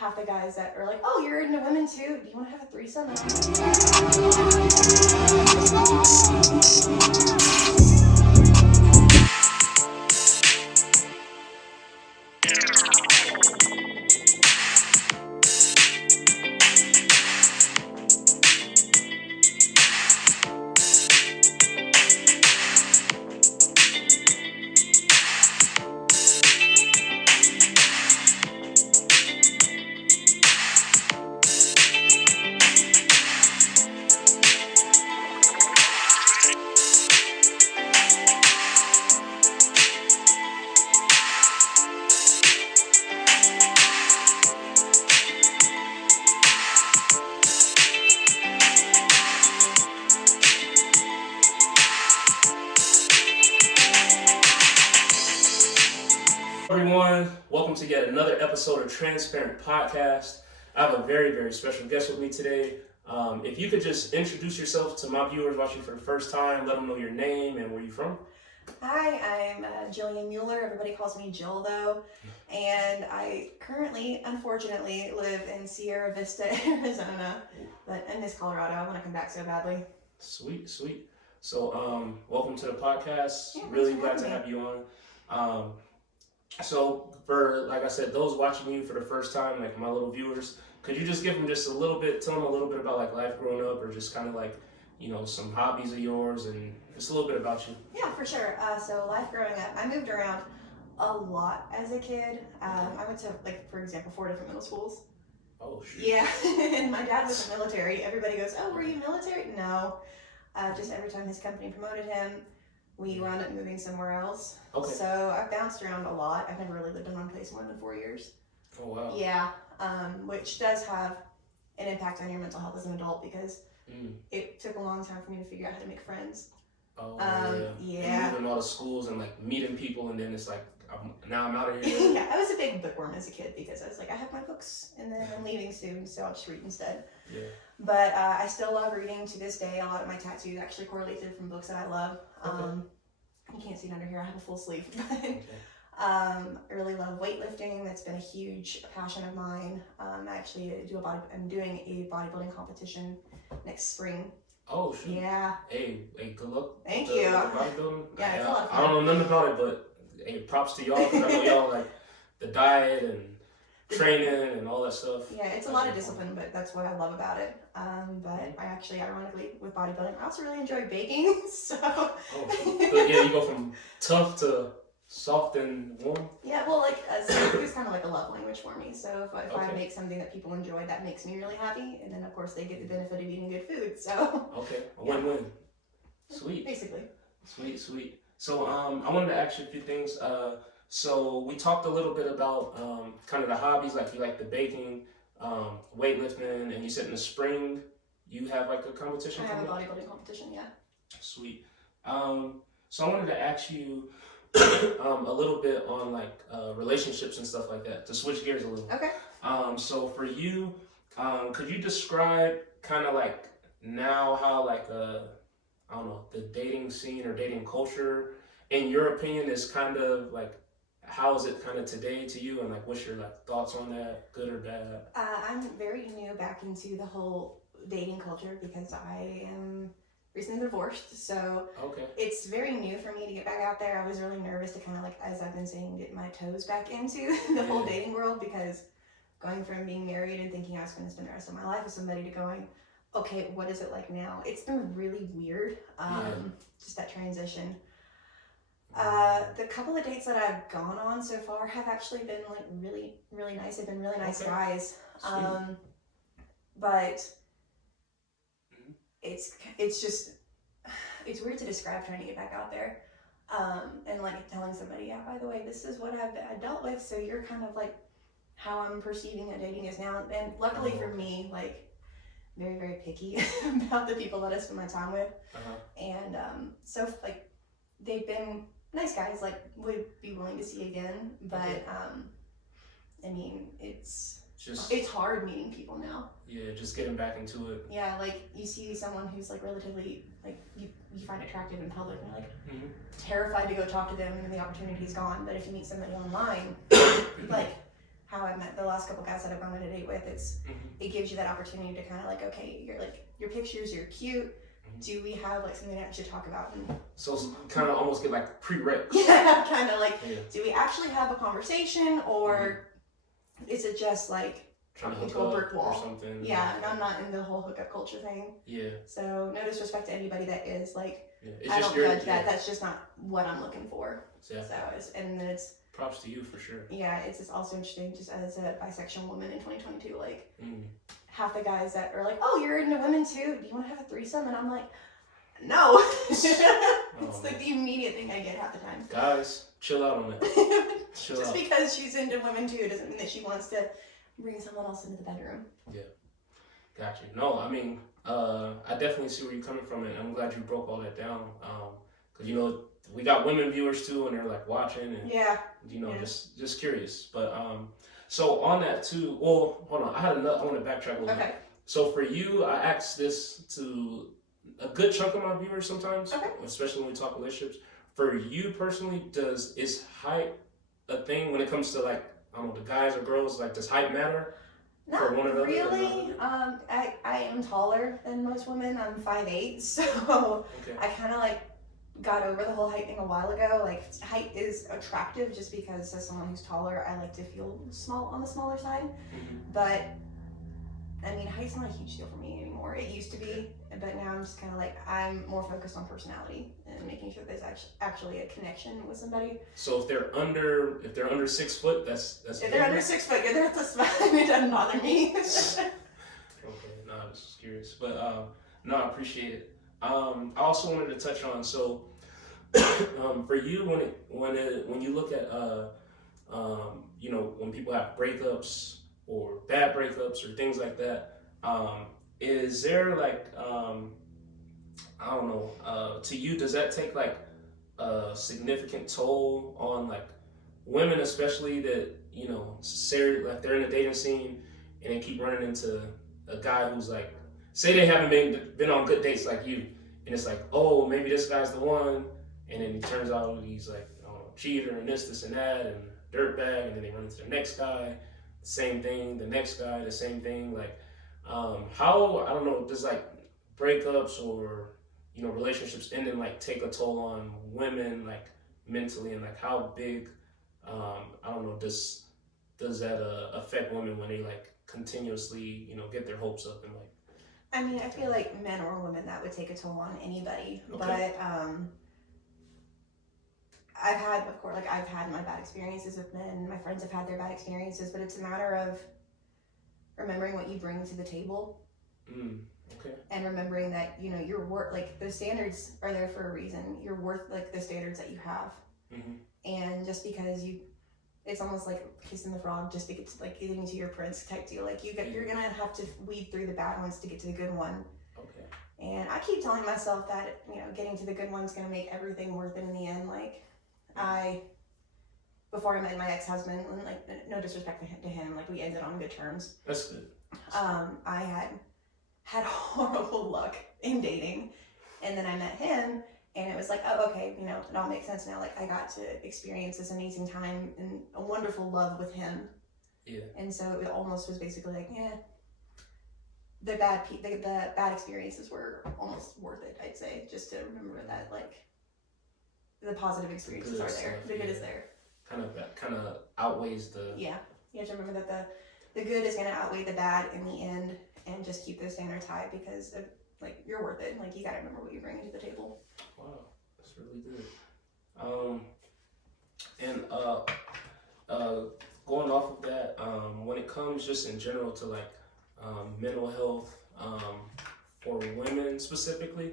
half the guys that are like, oh, you're into women too. Do you want to have a threesome? Everyone, welcome to yet another episode of Transparent Podcast. I have a very, very special guest with me today. If you could just introduce yourself to my viewers watching for the first time, let them know your name and where you're from. Hi, I'm Jilian Mueller. Everybody calls me Jill though. And I currently, unfortunately, live in Sierra Vista, Arizona. But I miss Colorado. I want to come back so badly. Sweet. So, welcome to the podcast. Yeah, really glad to have you on. So for, like I said, those watching you for the first time, like my little viewers, could you just give them just a little bit, tell them a little bit about like life growing up, or just kind of like, you know, some hobbies of yours and just a little bit about you? Yeah, for sure. So life growing up, I moved around a lot as a kid. I went to, like, for example, 4 different middle schools. Oh, shoot. Yeah, and my dad was in the military. Everybody goes, oh, were you military? No. Just every time his company promoted him, we wound up moving somewhere else. Okay. So I've bounced around a lot. I've never really lived in one place more than 4 years. Oh, wow. Yeah, which does have an impact on your mental health as an adult because it took a long time for me to figure out how to make friends. Oh, yeah. Moving all the schools and like meeting people, and then it's like, now I'm out of here. Yeah, I was a big bookworm as a kid because I was like, I have my books and then I'm leaving soon, so I'll just read instead. Yeah. But I still love reading to this day. A lot of my tattoos actually correlated from books that I love. Okay. You can't see it under here. I have a full sleeve. Okay. I really love weightlifting. That's been a huge passion of mine. I actually I'm doing a bodybuilding competition next spring. Oh, shoot. Yeah. Hey, good luck. Thank with you. Bodybuilding. Yeah, it's a lot of fun. I don't know nothing about it, but hey, props to y'all, because I know y'all like the diet and training and all that stuff. Yeah, it's a lot of discipline, but that's what I love about it. But I actually, ironically, with bodybuilding, I also really enjoy baking. So. Oh, but yeah, you go from tough to soft and warm. Yeah, well, like so food is kind of like a love language for me. So if I make something that people enjoy, that makes me really happy, and then of course they get the benefit of eating good food. So. Okay, a win-win. Sweet. Basically. Sweet. So I wanted to ask you a few things. So we talked a little bit about kind of the hobbies, like you like the baking, weightlifting, and you said in the spring you have like a competition. I have a bodybuilding competition, yeah. Sweet. So I wanted to ask you a little bit on like relationships and stuff like that, to switch gears a little. Okay. So for you, could you describe kind of like now how like I don't know, the dating scene or dating culture, in your opinion, is kind of like, how is it kind of today to you, and like what's your like thoughts on that, good or bad? I'm very new back into the whole dating culture because I am recently divorced, so Okay. it's very new for me to get back out there. I was really nervous to kind of like, as I've been saying, get my toes back into the whole dating world, because going from being married and thinking I was going to spend the rest of my life with somebody to going, okay, what is it like now? It's been really weird, just that transition. The couple of dates that I've gone on so far have actually been like really, really nice. They've been really nice guys. But it's just, it's weird to describe trying to get back out there. And like telling somebody, yeah, by the way, this is what I've dealt with, so you're kind of like how I'm perceiving that dating is now. And luckily for me, like, very, very picky about the people that I spend my time with. And so like they've been nice guys, like would be willing to see again, but I mean, it's hard meeting people now. Yeah, just getting back into it. Yeah, like you see someone who's like relatively, like you find attractive in public, and you're like terrified to go talk to them, and then the opportunity's gone. But if you meet somebody online, like, how I met the last couple guys that I've gone on a date with. Mm-hmm. It gives you that opportunity to kind of like, okay, you're like your pictures, you're cute. Mm-hmm. Do we have like something that we should talk about? And So kind of almost get like prereqs. yeah, kind of like, Yeah. do we actually have a conversation, or is it just like Trying to into hook a up brick wall? or something. Yeah, and I'm not in the whole hookup culture thing. Yeah. So no disrespect to anybody that is like, Yeah. It's I just don't judge that. That's just not what I'm looking for. Yeah. So and then it's props to you for sure. yeah, it's just also interesting just as a bisexual woman in 2022, like Mm. half the guys that are like, oh, you're into women too. Do you want to have a threesome? And I'm like, no. It's like the immediate thing I get half the time. Guys, chill out on that. Chill Just out. because she's into women too doesn't mean that she wants to bring someone else into the bedroom. Yeah. Got you. No, I mean, I definitely see where you're coming from, and I'm glad you broke all that down. Cause you know we got women viewers too, and they're like watching, and Yeah. you know just curious. But so on that too. Well, hold on. I want to backtrack a little bit. Okay. So for you, I ask this to a good chunk of my viewers sometimes, Okay. especially when we talk relationships. For you personally, is height a thing when it comes to like, I don't know, the guys or girls? Like, does height matter? Not For one or the other, or really. I am taller than most women. I'm 5'8", so Okay. I kind of like got over the whole height thing a while ago. Like height is attractive just because as someone who's taller, I like to feel small on the smaller side. Mm-hmm. But I mean, height's not a huge deal for me anymore. It used to be, but now I'm just kind of like, I'm more focused on personality and making sure there's actually a connection with somebody. So if they're under 6 foot, that's If they're under 6 foot, you're there at the spot. It doesn't bother me. Okay, no, I was just curious, but no, I appreciate it. I also wanted to touch on for you when you look at you know, when people have breakups or bad breakups or things like that, is there like I don't know, to you, does that take like a significant toll on like women, especially that, you know, like they're in the dating scene and they keep running into a guy who's like, say they haven't been on good dates like you, and it's like, oh, maybe this guy's the one, and then it turns out he's like, I don't know, cheater and this and that and dirtbag, and then they run into the next guy, same thing, the next guy, the same thing. Like, how, I don't know, does like breakups or, you know, relationships ending like take a toll on women like mentally, and like how big, I don't know, does that affect women when they like continuously, you know, get their hopes up and like. I mean, I feel like men or women, that would take a toll on anybody. Okay. But I've had, of course, like I've had my bad experiences with men. My friends have had their bad experiences, but it's a matter of remembering what you bring to the table. Okay. And remembering that, you know, you're worth, like the standards are there for a reason. You're worth like the standards that you have. Mm-hmm. And just because it's almost like kissing the frog just to get to like getting to your prince type deal. Like you're gonna have to weed through the bad ones to get to the good one. Okay. And I keep telling myself that, you know, getting to the good one's gonna make everything worth it in the end. Like before I met my ex-husband, and like no disrespect to him, like we ended on good terms. That's good. I had horrible luck in dating, and then I met him. And it was like, oh, okay, you know, it all makes sense now. Like, I got to experience this amazing time and a wonderful love with him. Yeah. And so it almost was basically like, yeah, the bad experiences were almost worth it, I'd say, just to remember that, like, the positive experiences are there. The good is there. Kind of outweighs the. Yeah. You have to remember that the good is going to outweigh the bad in the end, and just keep those standards high because of, like, you're worth it. Like, you got to remember what you're bringing to the table. Wow, that's really good. And going off of that, when it comes just in general to like mental health for women specifically,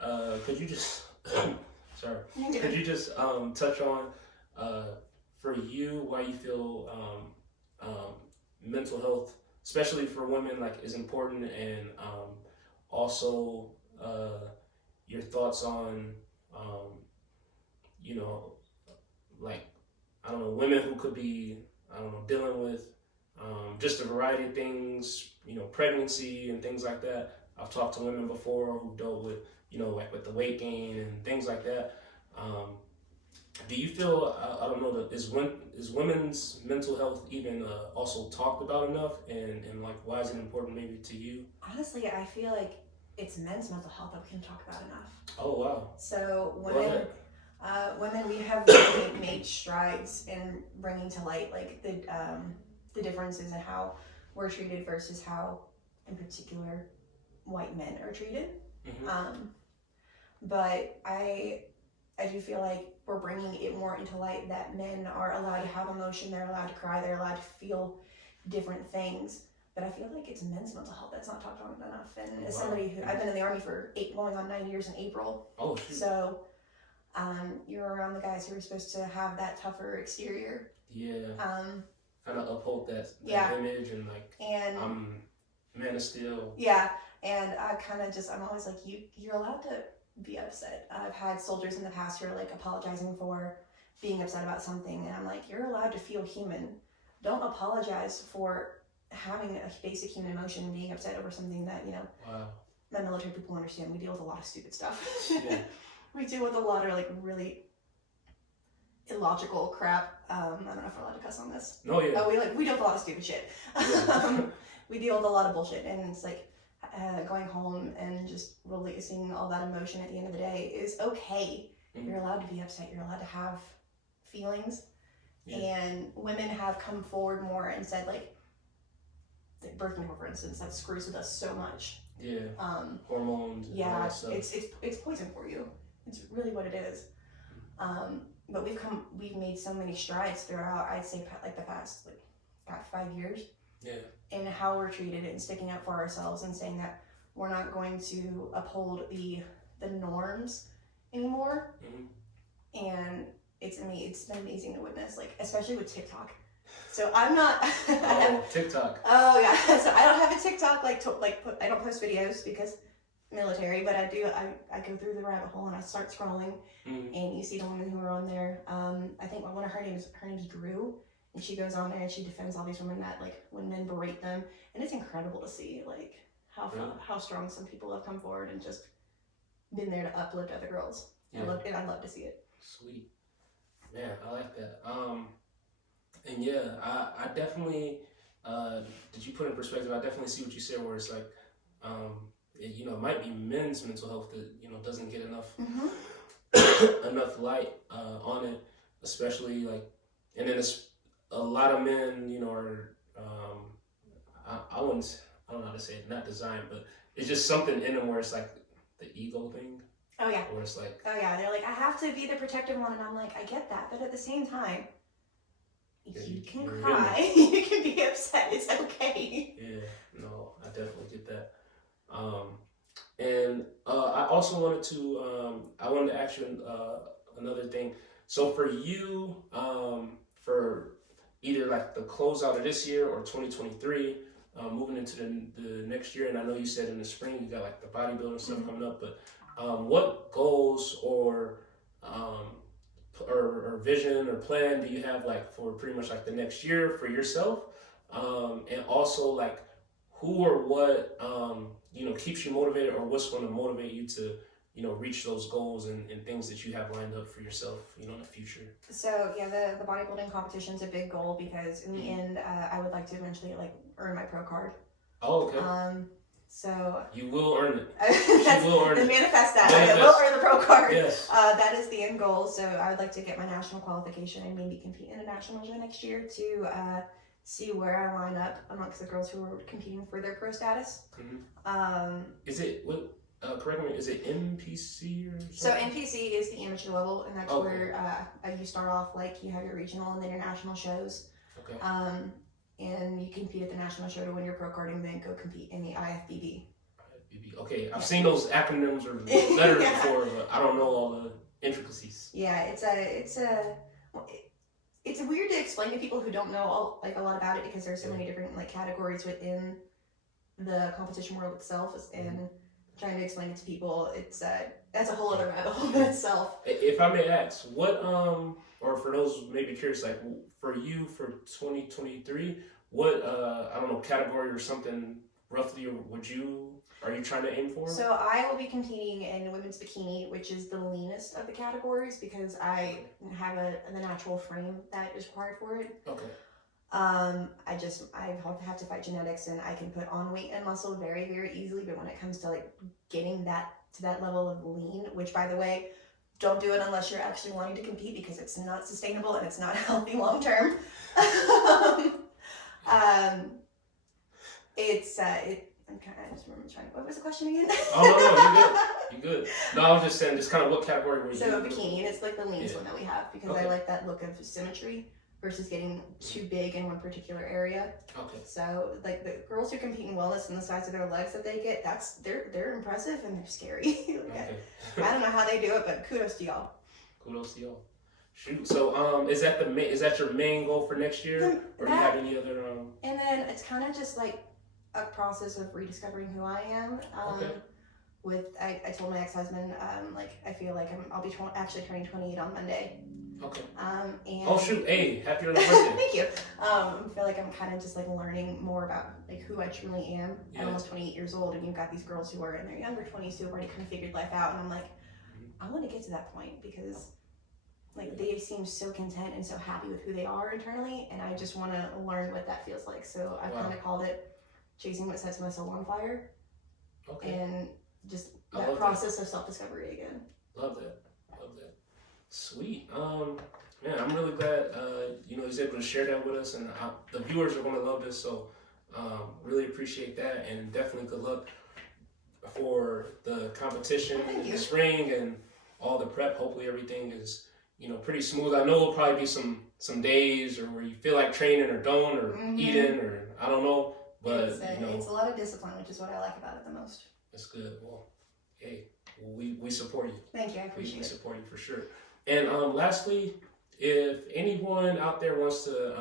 could you just could you just touch on for you why you feel mental health, especially for women, like is important, and also your thoughts on, you know, like, I don't know, women who could be, I don't know, dealing with just a variety of things, you know, pregnancy and things like that. I've talked to women before who dealt with, you know, like with the weight gain and things like that. Do you feel, I don't know, is is women's mental health even also talked about enough, and like why is it important maybe to you? Honestly, I feel like it's men's mental health that we can talk about enough. Oh wow. So women, we have really made strides in bringing to light like the differences in how we're treated versus how, in particular, white men are treated. Mm-hmm. But I do feel like we're bringing it more into light that men are allowed to have emotion, they're allowed to cry, they're allowed to feel different things. But I feel like it's men's mental health that's not talked about enough. And as somebody who, I've been in the Army for going on 9 years in April. Oh, shoot. So you're around the guys who are supposed to have that tougher exterior. Yeah. Kind of uphold that image and like, I'm man of steel. Yeah. And I'm always like, you're allowed to be upset. I've had soldiers in the past who are like apologizing for being upset about something. And I'm like, you're allowed to feel human. Don't apologize for having a basic human emotion and being upset over something that, my military people understand. We deal with a lot of stupid stuff. Yeah. We deal with a lot of like really illogical crap. I don't know if we're allowed to cuss on this. No, yeah. We deal with a lot of stupid shit. Yeah. We deal with a lot of bullshit, and it's like going home and just releasing all that emotion at the end of the day is okay. Mm-hmm. You're allowed to be upset. You're allowed to have feelings. Yeah. And women have come forward more and said like birth control, for instance, that screws with us so much. Yeah. Hormones. Yeah. And all that stuff. It's poison for you. It's really what it is. But we've made so many strides throughout, I'd say, like the past 5 years. Yeah. In how we're treated and sticking up for ourselves and saying that we're not going to uphold the norms anymore. Mm-hmm. And it's been amazing to witness, like especially with TikTok. So I'm not. TikTok. Oh yeah. So I don't have a TikTok I don't post videos because military, but I do. I go through the rabbit hole and I start scrolling, mm-hmm. and you see the women who are on there. I think one of her name's Drew. And she goes on there and she defends all these women that like when men berate them, and it's incredible to see like how strong some people have come forward and just been there to uplift other girls. Yeah. I love to see it. Sweet, man, I like that. And yeah, I definitely did you put in perspective? I definitely see what you said, where it's like, it might be men's mental health that doesn't get enough mm-hmm. enough light on it, especially like, and then it's. A lot of men, are, I don't know how to say it, not designed, but it's just something in them where it's like the ego thing. Oh yeah. Where it's like. Oh yeah, they're like, I have to be the protective one, and I'm like, I get that, but at the same time, you can cry, you can be upset, it's okay. Yeah, no, I definitely get that. And I also wanted to ask you another thing. So for you, for either like the closeout of this year or 2023, moving into the next year, and I know you said in the spring you got like the bodybuilding stuff mm-hmm. coming up, but what goals or vision or plan do you have like for pretty much like the next year for yourself, and also like who or what keeps you motivated, or what's going to motivate you to reach those goals and things that you have lined up for yourself, in the future? So yeah, the bodybuilding competition is a big goal because in the end, I would like to eventually earn my pro card. Oh, okay. So you will earn it. You will earn it. Manifest that. I will earn the pro card. Yes. That is the end goal. So I would like to get my national qualification and maybe compete in a national show next year to see where I line up amongst the girls who are competing for their pro status. Mm-hmm. Is it what? Correct me, is it NPC or something? So NPC is the amateur level, and that's where you start off you have your regional and then your national shows. Okay. And you compete at the national show to win your pro card, and then go compete in the IFBB. IFBB. Okay, I've seen those acronyms or letters before, but I don't know all the intricacies. Yeah, it's weird to explain to people who don't know a lot about it, because there's so many different categories within the competition world itself, and trying to explain it to people, that's a whole other rabbit hole in itself. If I may ask, what or for those maybe curious, for you for 2023, what I don't know, category or something roughly are you trying to aim for? So I will be competing in women's bikini, which is the leanest of the categories because I have the natural frame that is required for it. Okay. I have to fight genetics, and I can put on weight and muscle very, very easily. But when it comes to like getting that to that level of lean, which by the way, don't do it unless you're actually wanting to compete because it's not sustainable and it's not healthy long term. I just remember what was the question again? Oh, no, you're good. No, I was just saying, just kind of what category were you So bikini, and it's like the leanest one that we have because Okay. I like that look of symmetry versus getting too big in one particular area. Okay. So like the girls who compete in wellness and the size of their legs that they get, they're impressive and they're scary. Okay. I don't know how they do it, but kudos to y'all. Kudos to y'all. Shoot. So is that your main goal for next year, or do you have any other? And then it's kind of just like a process of rediscovering who I am. Okay. I told my ex-husband, like I feel like I'll be actually turning 28 on Monday. Okay. And oh shoot! Hey, happy early birthday! Thank you. I feel like I'm kind of just like learning more about like who I truly am. Yeah. I'm almost 28 years old, and you've got these girls who are in their younger 20s who have already kind of figured life out, and I'm like, I want to get to that point because like they seem so content and so happy with who they are internally, and I just want to learn what that feels like. So I kind of called it chasing what sets my soul on fire. Okay. And just that process of self-discovery again. Love that. Sweet. Man, I'm really glad he's able to share that with us, and the viewers are going to love this. So really appreciate that, and definitely good luck for the competition in the spring and all the prep. Hopefully everything is pretty smooth. I know it'll probably be some days or where you feel like training or don't or eating or I don't know, but it's a lot of discipline, which is what I like about it the most. That's good. Well, hey, we support you. Thank you. I appreciate it. We support you for sure. And lastly, if anyone out there wants to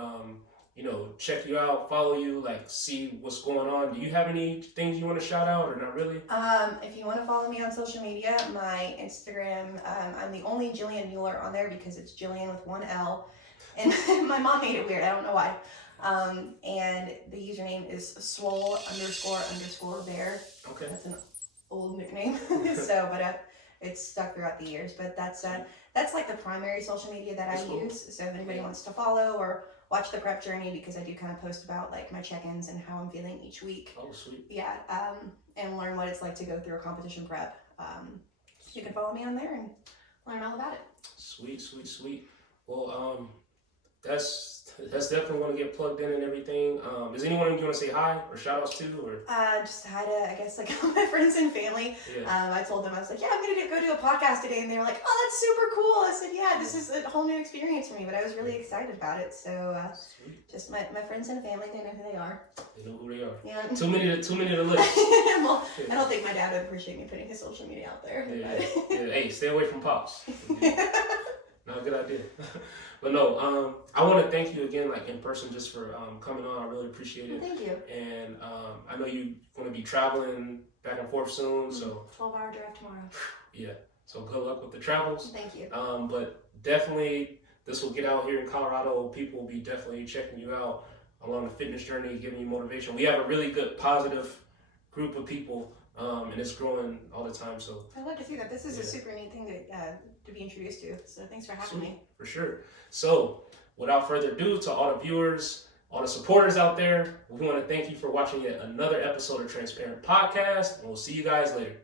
check you out, follow you, like see what's going on, do you have any things you want to shout out or not really? If you want to follow me on social media, my Instagram, I'm the only Jilian Mueller on there because it's Jilian with one L, and my mom made it weird. I don't know why. And the username is swole__bear. Okay. That's an old nickname. But it's stuck throughout the years. But that's like the primary social media that I use. So if anybody wants to follow or watch the prep journey, because I do kind of post about like my check-ins and how I'm feeling each week. Oh, sweet. Yeah. And learn what it's like to go through a competition prep. You can follow me on there and learn all about it. Sweet. Well, that's definitely going to get plugged in and everything. Is anyone you want to say hi or shout outs to? Or just hi to, I guess, like all my friends and family. Yeah. I told them, I was like, yeah, I'm going to go do a podcast today. And they were like, oh, that's super cool. I said, yeah, this is a whole new experience for me. But I was really excited about it. So just my friends and family, they know who they are. They know who they are. Yeah. Too many to list. Well, I don't think my dad would appreciate me putting his social media out there. Yeah. Hey, stay away from Pops. Not a good idea. But no, I want to thank you again, like in person, just for coming on. I really appreciate it. Thank you. And I know you're going to be traveling back and forth soon, so 12-hour drive tomorrow. Yeah. So good luck with the travels. Thank you. But definitely, this will get out here in Colorado. People will be definitely checking you out along the fitness journey, giving you motivation. We have a really good, positive group of people, and it's growing all the time. So I'd love to see that. This is a super neat thing to be introduced to. So thanks for having me. For sure. So without further ado, to all the viewers, all the supporters out there, we want to thank you for watching yet another episode of Transparent Podcast, and we'll see you guys later.